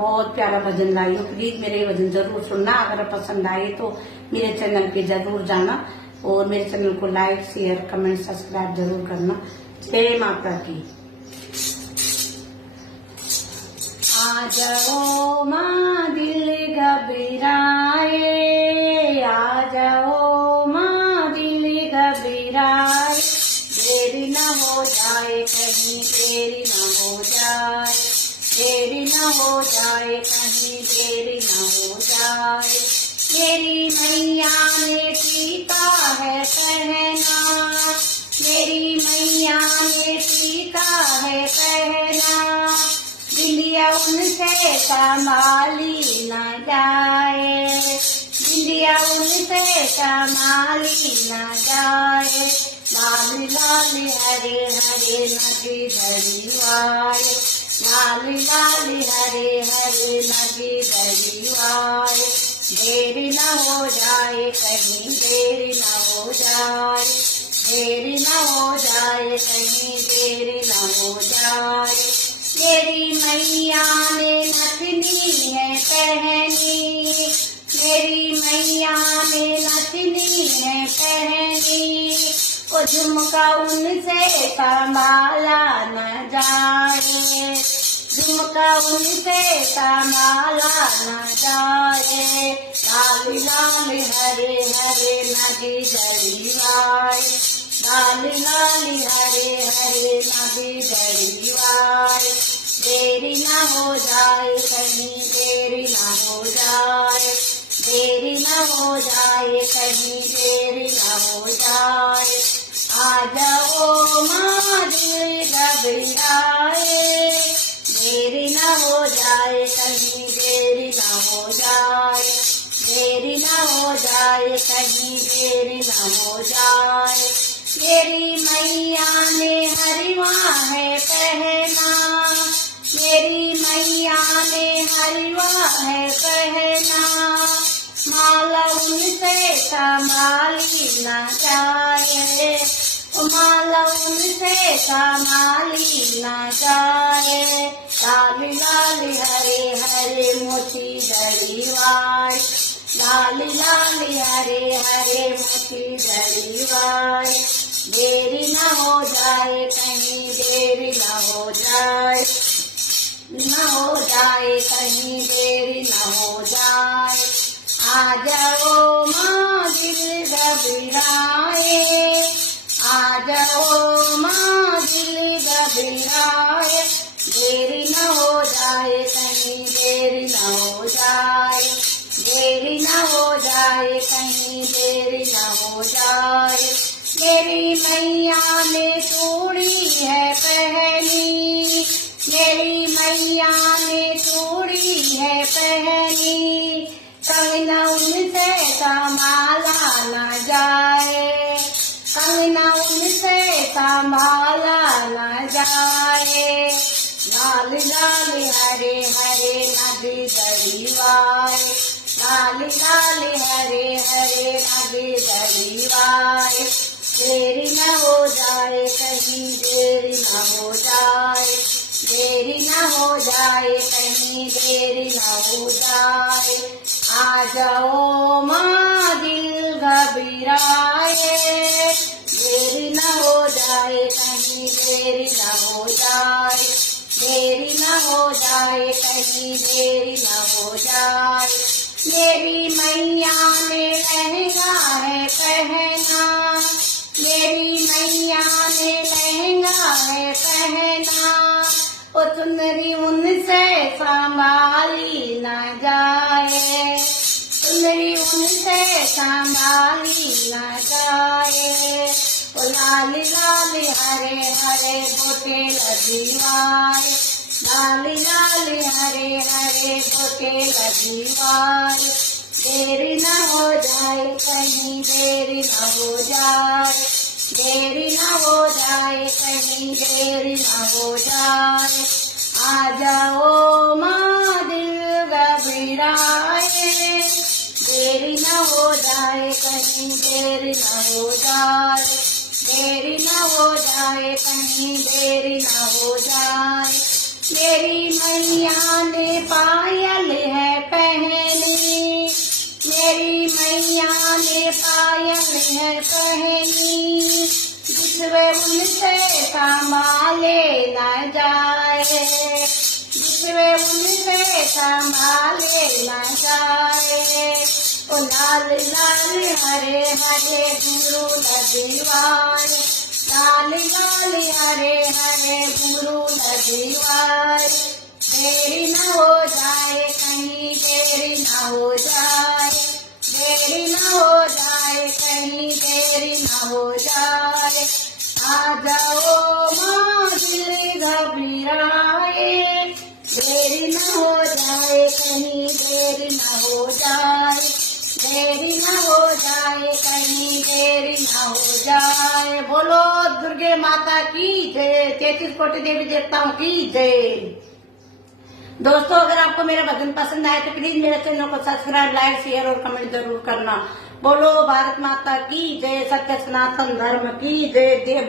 बहुत प्यारा भजन लाई हूँ। प्लीज मेरे भजन जरूर सुनना। अगर पसंद आए तो मेरे चैनल पे जरूर जाना और मेरे चैनल को लाइक शेयर कमेंट सब्सक्राइब जरूर करना। जय माता की। आ जाओ माँ दिल घबराए, आ जाओ माँ दिल घबराए, देरी न हो जाए कहीं देरी न हो जाए, देरी न हो जाए कहीं देरी न हो जाए। मेरी मैया ने टीका है पहना, मेरी मैया ने टीका है पहना, बिंदिया उनसे संभाली न जाए, बिंदिया उनसे संभाली न जाए। लाल लाल हरे हरे नदी दरियाए, लाल लाल हरे हरे नदी दरियाए, देरी न हो जाए कहीं देरी न हो जाए, देरी न हो जाए कहीं देरी न हो जाए। मेरी मैया ने नथनी है पहनी, मेरी मैया ने नथनी है पहनी, वो झुमका उनसे संभाला न जाए, झुमका उनसे संभाला न जाए। लाल लाल हरे हरे नदी दरियाए, लाल लाल हरे हरे नदी दरियाए, देरी न हो जाए कहीं देरी न हो जाए, देरी न हो जाए कहीं देरी न हो जाए। आ जाओ माँ दिल घबराए, देरी न हो जाए कहीं देरी न हो जाए, देरी न हो जाए कहीं देरी न हो जाए। मेरी मैया ने हरिवा है पहना, मेरी मैया ने हरिवा है पहना, माला उनसे संभाली न जाए, माला उनसे संभाली न जाए। लाल लाल हरे हरे मोती दरियाए, लाल लाल हरे हरे मोती दरियाए, देरी न हो जाए कहीं देरी न हो जाए, न हो जाए कहीं देरी न हो जाए। आ जाओ माँ दिल घबराए, आ जाओ माँ दिल घबराए, देरी न हो जाए कहीं देरी न हो जाए, देरी न हो जाए कहीं देरी न हो जाए। मेरी मैया ने चूड़ी है पहनी, मेरी मैया ने चूड़ी है पहनी, कंगना उनसे संभाला न जाए, कंगना उनसे संभाला न जाए। लाल लाल हरे हरे नदी दरियाए, लाल लाल हरे हरे नदी दरियाए, देरी न हो जाए कहीं देरी न हो जाए, देरी न हो जाए कहीं देरी न हो जाए। आ जाओ माँ दिल घबराए, देरी न हो जाए कहीं देरी न हो जाए, देरी न हो जाए कहीं देरी न हो जाए। मेरी मैया ने लहंगा है पहना, मेरी मैया ने लहंगा है पहना, ओ चुनरी उनसे संभाली न जाए, चुनरी उनसे संभाली न जाए। ओ लाल लाल हरे हरे गोटे लजीवाए, लाल लाल हरे हरे गोटे लजीवाए, देरी न हो जाए कहीं देरी न हो जाए, देरी न हो जाए कहीं देरी न हो जाए। आ जाओ माँ दिल घबराए, देरी न हो जाए कहीं देरी न हो जाए, देरी न हो जाए कहीं देरी न हो जाए। मेरी मैया ने पाई है पहली, जिसवे उनसे संभाले न जाए, जिसवे उनसे संभाले न जाए। ओ लाल लाल हरे हरे घुंघरू लदीवाए, लाल लाल हरे हरे घुंघरू लदीवाए। देरी न हो जाए कहीं, देरी न हो जाए, देरी न हो जाए कहीं, देरी न हो जाए। आ जाओ माँ दिल घबराए, देरी न हो जाए कहीं, देरी न हो जाए, देरी न हो जाए कहीं, देरी न हो जाए। बोलो दुर्गे माता की जय, 33 कोटि देवी देवताओं की जय। दोस्तों अगर आपको मेरा भजन पसंद आए तो प्लीज मेरे चैनल को सब्सक्राइब, लाइक, शेयर और कमेंट जरूर करना। बोलो भारत माता की जय, सत्य सनातन धर्म की जय। देव